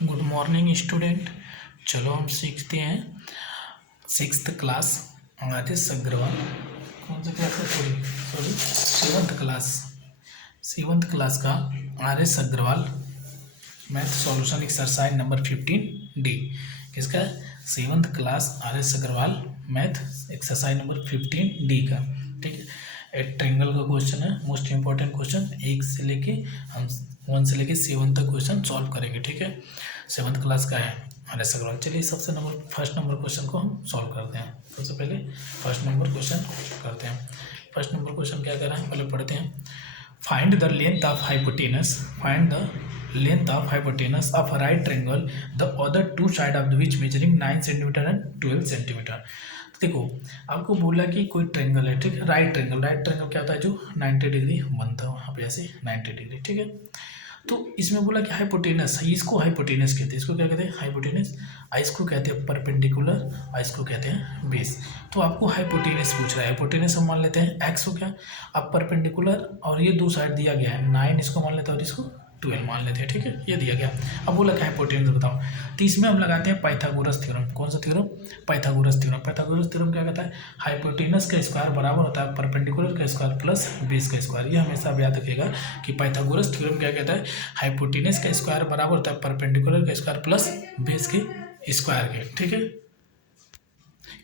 Good morning student. चलो हम सीखते हैं सिक्स्थ क्लास आदेश अग्रवाल। कौन सा क्लास है? सॉरी सेवन्थ क्लास का Aadesh Agarwal math solution exercise number 15 D. किसका? Seventh class Aadesh Agarwal math exercise number 15 D का। ठीक है, एक ट्रायंगल का क्वेश्चन है, मोस्ट इंपॉर्टेंट क्वेश्चन। 1 से लेके हम 1 से लेके 7 तक क्वेश्चन सॉल्व करेंगे। ठीक है, सेवन्थ क्लास का है आदेश अग्रवाल। चलिए फर्स्ट नंबर क्वेश्चन को हम सॉल्व करते हैं। सबसे पहले फर्स्ट नंबर क्वेश्चन करते हैं। फर्स्ट नंबर क्वेश्चन क्या कर रहे हैं, पहले पढ़ते हैं। Find the length of hypotenuse of right triangle the other two side of the which measuring 9 centimetre and 12 centimetre. देखो, आपको बोला कि कोई ट्रायंगल है, ठीक है, राइट ट्रायंगल क्या होता है, जो 90 डिग्री बनता है वहाँ पे ऐसे 90 डिग्री। ठीक है, तो इसमें बोला कि हाइपोटेनस, इसको हाइपोटेनस कहते हैं। इसको क्या कहते हैं? हाइपोटेनस। इसको कहते हैं परपेंडिकुलर, इसको कहते हैं बेस। तो आपको हाइपोटेनस पूछ रहा है। हाइपोटेनस हम मान लेते हैं एक्स हो गया, अब परपेंडिकुलर और ये दो साइड दिया गया है 9, इसको मान लेते हैं और इसको 12 मान लेते हैं। ठीक है, ये दिया गया। अब बोला कि हाइपोटेनस बताओ, तो इसमें हम लगाते हैं पाइथागोरस थ्योरम। कौन सा theorem? Pythagoras theorem. Pythagoras theorem क्या कहता है? हाइपोटेनस का स्क्वायर बराबर होता है परपेंडिकुलर का स्क्वायर प्लस बेस का स्क्वायर। ये हमेशा याद रखिएगा कि पाइथागोरस थ्योरम क्या कहता है? हाइपोटेनस का स्क्वायर बराबर होता है परपेंडिकुलर का स्क्वायर प्लस बेस के स्क्वायर के। ठीक है,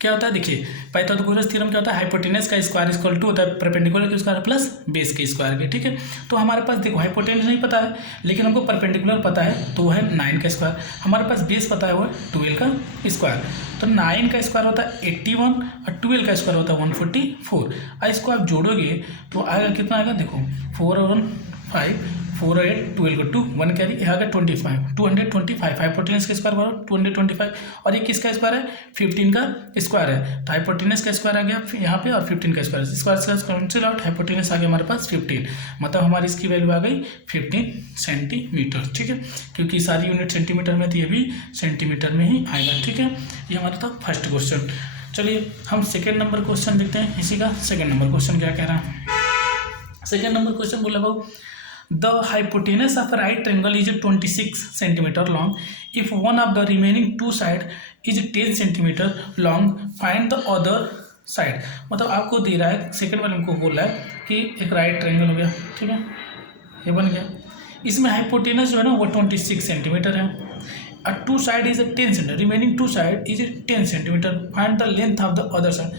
क्या होता है देखिए, पाइथागोरस थ्योरम क्या होता है? हाइपोटेनस का स्क्वायर इक्वल टू होता है परपेंडिकुलर के स्क्वायर प्लस बेस के स्क्वायर के। ठीक है, तो हमारे पास देखो हाइपोटेनस नहीं पता है, लेकिन हमको परपेंडिकुलर पता है, तो वो है 9 का स्क्वायर। हमारे पास बेस पता है, वो है 12 का स्क्वायर। तो 9 का स्क्वायर होता है 81 और 12 का स्क्वायर होता है 144। और इसको आप जोड़ोगे तो आएगा कितना आएगा? देखो 4 और 1 5, 4 और 8 12 को 2 1 कैरी, यहाँ आएगा 25 225। हाइपोटेनस का स्क्वायर बराबर 225 और ये किसका स्क्वायर है? 15 का स्क्वायर है। तो हाइपोटेनस का स्क्वायर आ गया यहाँ पे और 15 का स्क्वायर से कैंसिल आउट, हाइपोटेनस आ गया हमारे पास 15। मतलब हमारी इसकी वैल्यू आ गई 15 सेंटीमीटर। ठीक है, क्योंकि सारी यूनिट सेंटीमीटर में थी, ये भी सेंटीमीटर में ही आएगा। ठीक है, ये हमारा था फर्स्ट क्वेश्चन। चलिए हम सेकेंड नंबर क्वेश्चन देखते हैं। इसी का सेकेंड नंबर क्वेश्चन क्या कह रहा है? सेकेंड नंबर क्वेश्चन बोला भाव the hypotenuse of a right triangle is 26 centimeter long. If one of the remaining two side is 10 centimeter long, find the other side. मतलब आपको दे रहा है, सेकंड वाले हमको बोल रहा है कि एक राइट ट्रायंगल हो गया, ठीक है, ये बन गया। इसमें हाइपोटेनस जो है ना वो 26 सेंटीमीटर है और two side is 10 centimetre, remaining two side is 10 centimetre. Find the length of the other side.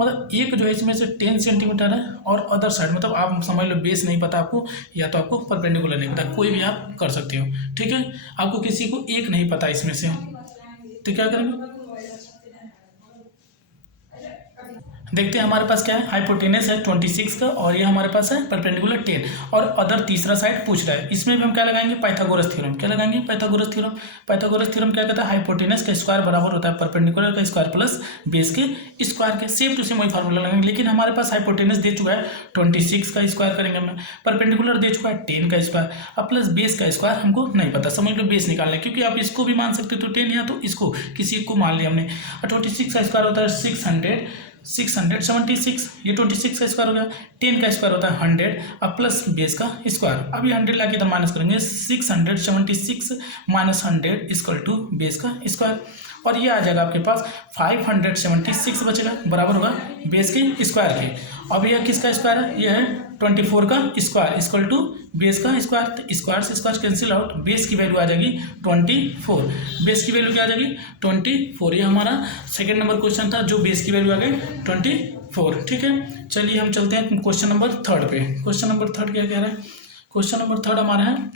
मतलब एक जो है इसमें से 10 सेंटीमीटर है और अदर साइड मतलब आप समझ लो बेस नहीं पता आपको, या तो आपको परपेंडिकुलर नहीं पता, कोई भी आप कर सकते हो। ठीक है, आपको किसी को एक नहीं पता इसमें से, तो क्या करेंगे? देखते हैं हमारे पास क्या है। हाइपोटेनस है 26 का और ये हमारे पास है परपेंडिकुलर 10 और अदर तीसरा साइड पूछ रहा है। इसमें भी हम क्या लगाएंगे? Pythagoras theorem. क्या लगाएंगे? Pythagoras theorem. पाइथागोरस थ्योरम क्या कहता है? हाइपोटेनस का स्क्वायर बराबर होता है परपेंडिकुलर का स्क्वायर प्लस बेस के स्क्वायर के। सेम टू सेम वही फार्मूला लगाएंगे, लेकिन हमारे पास हाइपोटेनस दे चुका है 26 का स्क्वायर करेंगे हमने, परपेंडिकुलर दे चुका है 10 का स्क्वायर और प्लस बेस का स्क्वायर हमको नहीं पता। समझ लो बेस निकालना है, क्योंकि आप इसको भी मान सकते हो तो 10 या तो इसको किसी को मान लिया हमने। और 26 का स्क्वायर होता है 676, ये 26 का स्क्वायर हो गया। 10 का स्क्वायर होता है 100 और प्लस बेस का स्क्वायर। अभी 100 लाके इधर माइनस करेंगे, 676 माइनस 100 इक्वल टू बेस का स्क्वायर और ये आ जाएगा आपके पास 576 बचेगा, बराबर होगा बेस के स्क्वायर के। अब यह किसका स्क्वायर है? यह है 24 का स्क्वायर इक्वल टू बेस का स्क्वायर। तो स्क्वायर से स्क्वायर कैंसिल आउट, बेस की वैल्यू आ जाएगी 24। बेस की वैल्यू क्या आ जाएगी? 24। ये हमारा सेकेंड नंबर क्वेश्चन था जो बेस की वैल्यू आ गई 24। ठीक है, चलिए हम चलते हैं क्वेश्चन नंबर थर्ड पे। क्वेश्चन नंबर थर्ड क्या कह रहा है? क्वेश्चन नंबर थर्ड हमारा है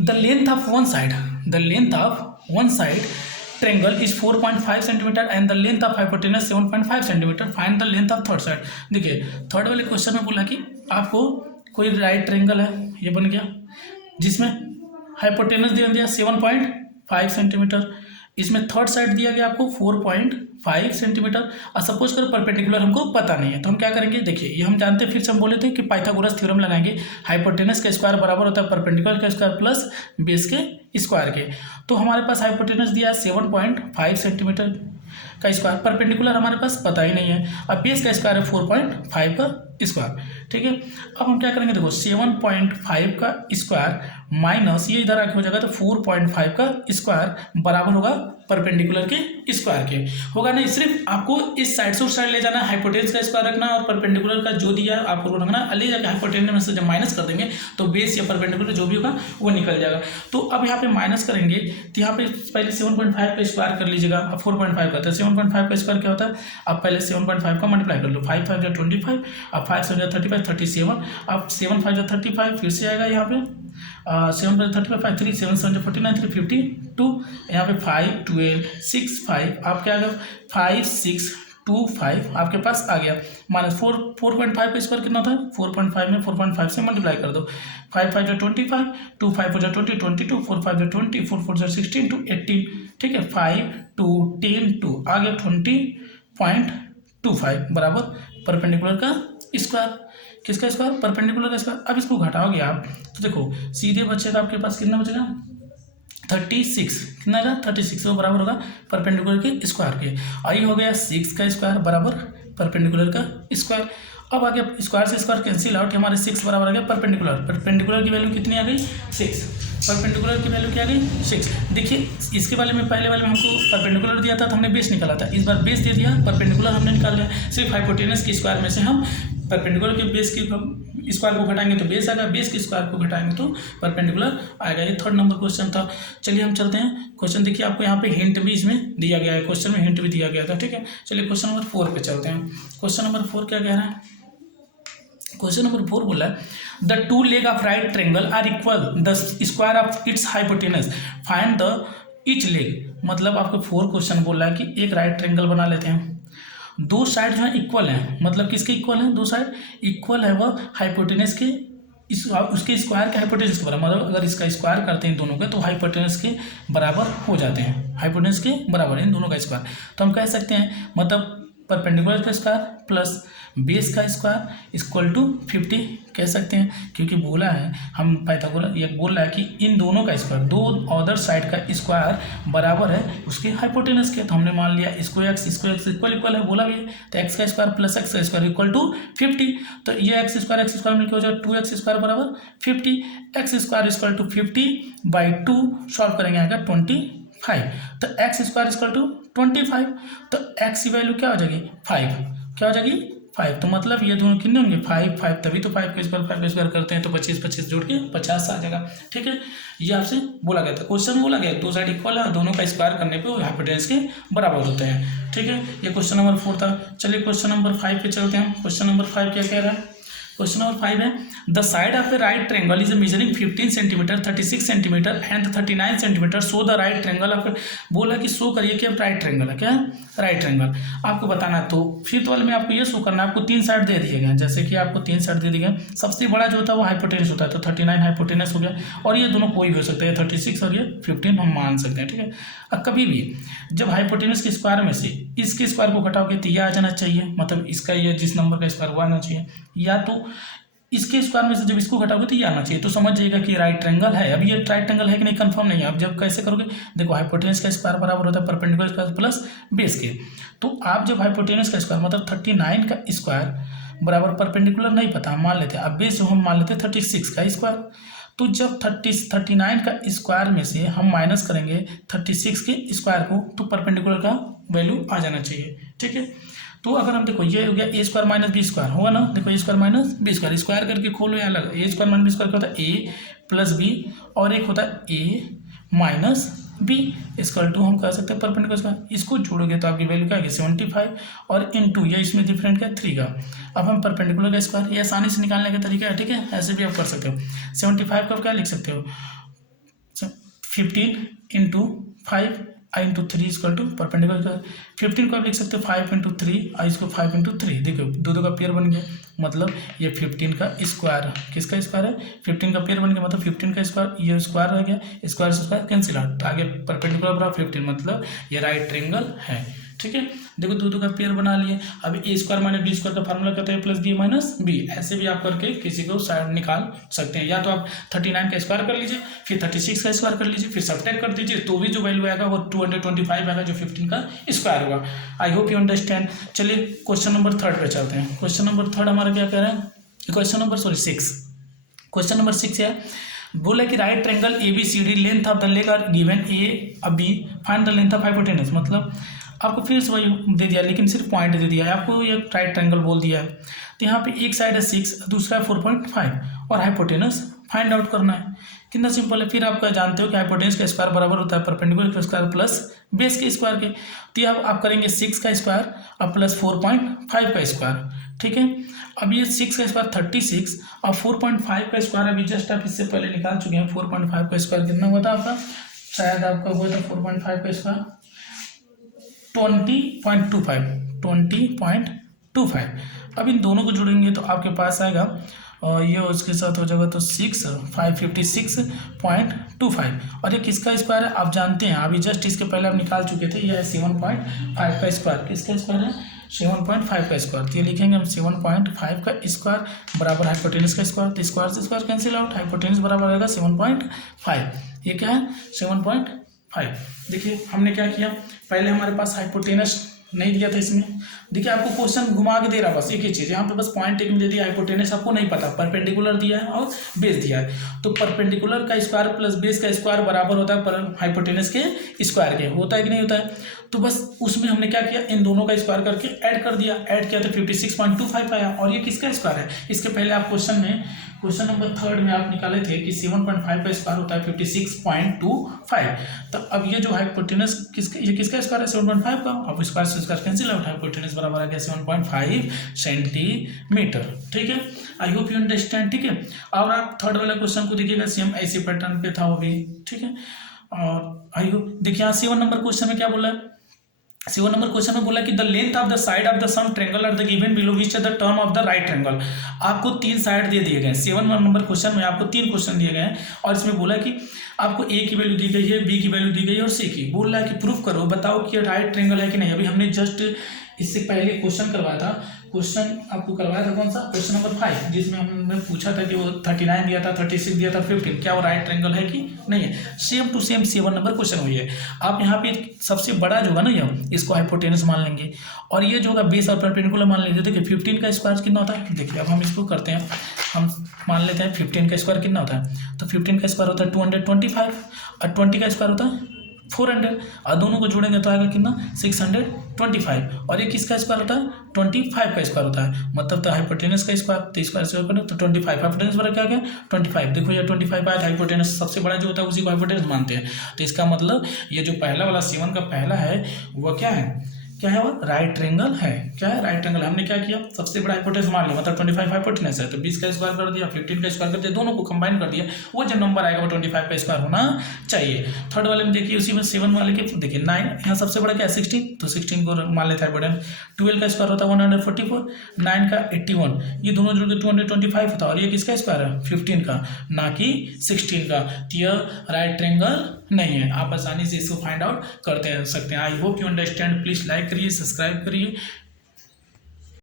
the length of one side triangle is 4.5 cm and the length of hypotenuse 7.5 cm. Find the length of third side. देखिए थर्ड वाले क्वेश्चन में बोला कि आपको कोई राइट ट्रायंगल है, ये बन गया, जिसमें हाइपोटेनस दे दिया 7.5 सेंटीमीटर, इसमें थर्ड साइड दिया गया आपको 5 सेंटीमीटर। और सपोज करो परपेंडिकुलर हमको पता नहीं है, तो हम क्या करेंगे, देखिए ये हम जानते हैं, फिर से हम बोले थे कि पाइथागोरस थ्योरम लगाएंगे, हाइपोटेनस का स्क्वायर बराबर होता है परपेंडिकुलर का स्क्वायर प्लस बेस के स्क्वायर के। तो हमारे पास हाइपोटेनस दिया है 7.5 सेंटीमीटर का स्क्वायर, परपेंडिकुलर हमारे पास पता ही नहीं है, और बेस का स्क्वायर है 4.5 का स्क्वायर। ठीक है, अब हम क्या करेंगे, देखो 7.5 का स्क्वायर माइनस ये इधर आके हो जाएगा, तो 4.5 का स्क्वायर बराबर होगा परपेंडिकुलर के स्क्वायर के। होगा नहीं, सिर्फ आपको इस साइड से उस साइड ले जाना है, हाइपोटेनस का स्क्वायर रखना और परपेंडिकुलर का जो दिया है आपको रखना, ले जाकर हाइपोटेनस में से जब माइनस कर देंगे तो बेस या परपेंडिकुलर जो भी होगा वो निकल जाएगा। तो अब यहाँ पे माइनस करेंगे, तो यहाँ पे पहले 7.5 का स्क्वायर कर लीजिएगा, अब 4.5 का, तो 7.5 का स्क्वायर क्या होता है, अब पहले 7.5 का मल्टीप्लाई कर लो, 5 5 या 25, अब 5 7 या 35 37, अब 7 5 या 35, फिर से आएगा यहाँ पे 7 5 35 5 3 7 7 49 3 52, यहाँ पे 5 12 6 5, आप क्या आ गया 5 6 2 5 आपके पास आ गया, माइनस 4.5 का स्क्वायर कितना था, 4.5 में 4.5 से मल्टीप्लाई कर दो, 5 5 जो 25, 2 5 हो जाए 20 22, 4 5 जो 20, 4 4 जो 16 2 18, ठीक है, 5 2 10 2 आ गया 20.25 बराबर परपेंडिकुलर का स्क्वायर। किसका स्क्वायर, परपेंडिकुलर का स्क्वायर। अब इसको घटाओगे आप तो देखो सीधे बचेगा आपके पास, कितना बचेगा 36, कितना का 36, वो बराबर होगा परपेंडिकुलर के स्क्वायर के। आई हो गया 6 का स्क्वायर बराबर परपेंडिकुलर का स्क्वायर। अब आ गया स्क्वायर से स्क्वायर कैंसिल आउट, हमारे 6 बराबर आ गया परपेंडिकुलर की वैल्यू कितनी आ गई 6, परपेंडिकुलर की वैल्यू क्या आ गई 6। देखिए इसके वाले में, पहले वाले में हमको परपेंडिकुलर दिया था तो हमने बेस निकाला था, इस बार बेस दे दिया, परपेंडिकुलर हमने निकाल लिया। सिर्फ हाइपोटेनस के स्क्वायर में से हम परपेंडिकुलर के बेस की स्क्वायर को घटाएंगे तो बेस आएगा, बेस के स्क्वायर को घटाएंगे तो परपेंडिकुलर आएगा। ये 3rd नंबर क्वेश्चन था। चलिए हम चलते हैं क्वेश्चन, देखिए आपको यहाँ पे हिंट भी इसमें दिया गया है, क्वेश्चन में हिंट भी दिया गया था। ठीक है, चलिए क्वेश्चन नंबर 4 पे चलते हैं। क्वेश्चन नंबर 4 क्या कह रहा है, क्वेश्चन नंबर 4 बोला है the two leg of right triangle are equal the square of its hypotenuse find the each leg. मतलब आपको 4 क्वेश्चन बोल रहा है कि एक राइट ट्रायंगल बना लेते हैं, दो साइड जो है इक्वल है, मतलब किसके इक्वल है, दो साइड इक्वल है, वह हाइपोटेनस के उसके स्क्वायर के हाइपोटेनस के बराबर, मतलब अगर इसका स्क्वायर करते हैं दोनों के तो हाइपोटेनस के बराबर हो जाते हैं, हाइपोटेनस के बराबर इन दोनों का स्क्वायर। तो हम कह सकते हैं मतलब परपेंडिकुलर का स्क्वायर प्लस बेस का स्क्वायर इक्वल टू 50 कह सकते हैं, क्योंकि बोला है हम पाइथागोरस ये बोल रहा है कि इन दोनों का स्क्वायर, दो अदर साइड का स्क्वायर बराबर है उसके हाइपोटेनस के। तो हमने मान लिया इसको x इक्वल है, बोला भी है, तो x का स्क्वायर प्लस x का स्क्वायर इक्वल टू 50। तो ये x स्क्वायर मिलकर हो जाएगा 2x स्क्वायर बराबर 50, x square equal to 50/2 solve करेंगे आएगा 25, तो x स्क्वायर इक्वल टू 25, तो x की वैल्यू क्या हो जाएगी 5, क्या हो जाएगी 5। तो मतलब ये दोनों कितने होंगे 5 5, तभी तो 5 का स्क्वायर करते हैं तो 25 25 जोड़ के 50 आ जाएगा। ठीक है, ये आपसे बोला गया था, क्वेश्चन बोला गया दो साइड इक्वल है, दोनों का स्क्वायर करने पे वो हाइपोटेनस के बराबर होते हैं। ठीक है, ये क्वेश्चन नंबर 4 था। चलिए क्वेश्चन नंबर 5 पे चलते हैं। क्वेश्चन नंबर 5 क्या कह रहा है, क्वेश्चन नंबर 5 है the side of A right triangle is measuring 15 centimetre 36 centimetre and 39 centimetre, so the right triangle of, बोला कि शो करिए कि राइट ट्रायंगल है, क्या राइट ट्रायंगल आपको बताना है। तो 5th वाले में आपको ये शो करना है, आपको 3 साइड दे दिए गए, जैसे कि आपको 3 साइड दे दिए गए, सबसे बड़ा जो होता है वो हाइपोटेनस होता है, तो 39 हाइपोटेनस हो गया, और ये दोनों कोई भी हो सकता है, 36 और ये 15 हम मान सकते हैं। ठीक है, अब कभी भी जब हाइपोटेनस के स्क्वायर में से इसके स्क्वायर को घटाओगे तो यह आ जाना चाहिए, मतलब इसका ये जिस नंबर का स्क्वायर वो आना चाहिए, या तो इसके स्क्वायर में से जब इसको घटाओगे तो ये आना चाहिए, तो समझ जाइएगा कि राइट ट्रायंगल है। अब ये राइट ट्रायंगल है कि नहीं कंफर्म नहीं है, आप जब कैसे करोगे, देखो हाइपोटेनस का स्क्वायर बराबर होता है परपेंडिकुलर स्क्वायर प्लस बेस के, तो आप जब हाइपोटेनस का स्क्वायर मतलब 39 का स्क्वायर बराबर परपेंडिकुलर नहीं पता हम मान लेते हैं, अब बेस जो हम मान लेते हैं 36 का स्क्वायर, तो जब 39 का स्क्वायर में से हम माइनस करेंगे 36 के स्क्वायर को तो परपेंडिकुलर का वैल्यू आ जाना चाहिए। ठीक है, तो अगर हम देखो ये हो गया a square minus b square होगा ना, देखो a square minus b square, square करके खोलो या अलग, a square minus b square क्या होता है ए प्लस बी, और एक होता है ए माइनस बी इक्वल टू हम कह सकते हैं परपेंडिकुलर स्क्वायर, इसको जोड़ोगे तो आपकी वैल्यू क्या आएगी 75 और इनटू ये इसमें डिफरेंट क्या 3 का। अब हम परपेंडिकुलर का स्क्वायर ये आसानी से निकालने का तरीका है। ठीक है, ऐसे भी आप कर सकते हो, 75 का क्या लिख सकते हो 15 into 5 I into 3 equal to perpendicular का 15 को आप लिख सकते हो 5 इंटू 3 और इसको 5 इंटू 3, देखो दो का पेयर बन गया, मतलब ये 15 का स्क्वायर, किसका स्क्वायर है 15 का पेयर बन गया, मतलब 15 का स्क्वायर, ये स्क्वायर रह गया, स्क्वायर से स्क्वायर कैंसिल आउट, आगे परपेंडिकुलर बराबर 15, मतलब ये राइट ट्रायंगल है। ठीक है, देखो दो दो का पेयर बना लिए। अब ए स्क्वायर माइनस बी स्क्वायर का फार्मूला कहता है प्लस बी माइनस बी, ऐसे भी आप करके किसी को साइड निकाल सकते हैं। या तो आप 39 का स्क्वायर कर लीजिए, फिर 36 का स्क्वायर कर लीजिए, फिर सब्ट्रैक्ट कर दीजिए, तो भी जो वैल्यू आएगा वो 225 आएगा, जो 15 का स्क्वायर होगा। I hope you understand. चलिए क्वेश्चन नंबर 3 पे चलते हैं। क्वेश्चन नंबर 3 हमारा क्या कह रहा है, क्वेश्चन नंबर 6। क्वेश्चन नंबर 6 है, बोला कि right triangle A B C D, length of the leg are given A अब B, find the length of hypotenuse. मतलब आपको फिर से वही दे दिया, लेकिन सिर्फ पॉइंट दे दिया है आपको, ये राइट ट्रायंगल बोल दिया है। तो यहाँ पे एक साइड है 6, दूसरा है 4.5 और हाइपोटेनस फाइंड आउट करना है। कितना सिंपल है। फिर आप जानते हो कि हाइपोटेनस का स्क्वायर बराबर होता है परपेंडिकुलर का स्क्वायर प्लस बेस के स्क्वायर के। तो अब आप करेंगे 6 का स्क्वायर और प्लस 4.5 का स्क्वायर, ठीक है। अब ये 6 का स्क्वायर 36 और 4.5 का स्क्वायर अभी जस्ट आप इससे पहले निकाल चुके हैं। 4.5 का स्क्वायर कितना हुआ था आपका, शायद आपका हुआ था 4.5 का स्क्वायर 20.25। अब इन दोनों को जोड़ेंगे तो आपके पास आएगा और ये उसके साथ हो जाएगा तो 556.25। और ये किसका स्क्वायर है आप जानते हैं, अभी जस्ट इसके पहले आप निकाल चुके थे। यह है 7.5 का स्क्वायर। किसका स्क्वायर है, 7.5 का स्क्वायर। तो ये लिखेंगे हम 7.5 का स्क्वायर बराबर हाइपोटेनस का स्क्वायर। तो स्क्वायर से स्क्वायर कैंसिल आउट, हाइपोटेनस बराबर आएगा 7.5। ये क्या है 7.5। देखिए हमने क्या किया, पहले हमारे पास हाइपोटेनस नहीं दिया था इसमें। देखिए आपको क्वेश्चन घुमा के दे रहा, बस एक ही चीज़ यहाँ पे, बस पॉइंट एक में दे दिया। हाइपोटेनस आपको नहीं पता, परपेंडिकुलर दिया है और बेस दिया है। तो परपेंडिकुलर का स्क्वायर प्लस बेस का स्क्वायर बराबर होता है पर हाइपोटेनस के स्क्वायर के, होता है कि नहीं होता है। तो बस उसमें हमने क्या किया, इन दोनों का स्क्वायर करके ऐड कर दिया। ऐड किया तो 56.25 आया। और ये किसका स्क्वायर है, इसके पहले आप क्वेश्चन नंबर 3 में आप निकाले थे कि 7.5 का स्क्वायर होता है 56.25। तो अब ये जो हाइपोटेनस ये किसका स्क्वायर है 7.5 का। अब स्क्वायर से स्क्वायर कैंसिल आउट, हाइपोटेनस बराबर आ गया 7.5 सेंटीमीटर, ठीक है। आई होप यू अंडरस्टैंड, ठीक है। और आप 3rd वाला क्वेश्चन को देखिएगा, सेम ऐसे पैटर्न पे था वो भी, ठीक है। और आई होप देखिए यहाँ 7 नंबर क्वेश्चन में क्या बोला है, 7 नंबर क्वेश्चन में बोला कि the length of the side of the sum triangle are the given below which are the term of the right triangle. आपको 3 साइड दे दिए गए हैं। 7 नंबर क्वेश्चन में आपको 3 क्वेश्चन दिए गए हैं और इसमें बोला कि आपको ए की वैल्यू दी गई है, बी की वैल्यू दी गई है और सी की। बोल रहा है कि प्रूफ करो, बताओ कि राइट ट्रायंगल है कि नहीं। अभी हमने जस्ट इससे पहले क्वेश्चन करवाया था। क्वेश्चन आपको करवाया था कौन सा, क्वेश्चन नंबर 5, जिसमें हमने पूछा था कि वो 39 दिया था, 36 दिया था, 15, क्या वो राइट ट्रायंगल है कि नहीं है। Same to same 7 number question हुई है। आप यहाँ पे सबसे बड़ा जो होगा ना, ये इसको हाइपोटेनस मान लेंगे और ये जो होगा बेस और परपेंडिकुलर मान लेंगे। देखिए 15 का स्क्वायर कितना होता है, देखिए अब हम इसको करते हैं, हम मान लेते हैं 15 का स्क्वायर कितना होता है। तो 15 का स्क्वायर होता है 225 और 20 का स्क्वायर होता है 400 और दोनों को जोड़ेंगे तो आएगा कितना 625। और ये किसका स्क्वायर होता है 25 का स्क्वायर होता है। मतलब तो हाइपोटेनस का स्क्वायर, तो स्क्वायर से करें तो 25, हाइपोटेनस बराबर क्या गया 25। देखो ये 25 आया, हाइपोटेनस सबसे बड़ा जो होता है उसी को हाइपोटेनस मानते हैं। तो इसका मतलब ये जो पहला वाला 7 का पहला है वो क्या है वो राइट ट्रायंगल है। क्या है राइट ट्रायंगल। हमने क्या किया, सबसे बड़ा हाइपोटेनस मान लिया, मतलब 25 हाइपोटेनस है तो 20 का स्क्वायर कर दिया, 15 का स्क्वायर कर दिया, दोनों को कंबाइन कर दिया। वो जो नंबर आएगा वो 25 का स्क्वायर होना चाहिए। 3rd वाले में देखिए उसी में 7 वाले के देखिए 9, यहाँ सबसे बड़ा क्या है 16, तो 16 को मान लेते हैं हाइपोटेनस। 12 का स्क्वायर होता है 144, 9 का 81, ये दोनों जुड़ के 225 होता है। और ये किसका स्क्वायर है 15 का, ना कि 16 का। तो यह राइट ट्रायंगल नहीं है। आप आसानी से इसको फाइंड आउट करते सकते हैं। I hope you understand. Please like करिए, सब्सक्राइब करिए।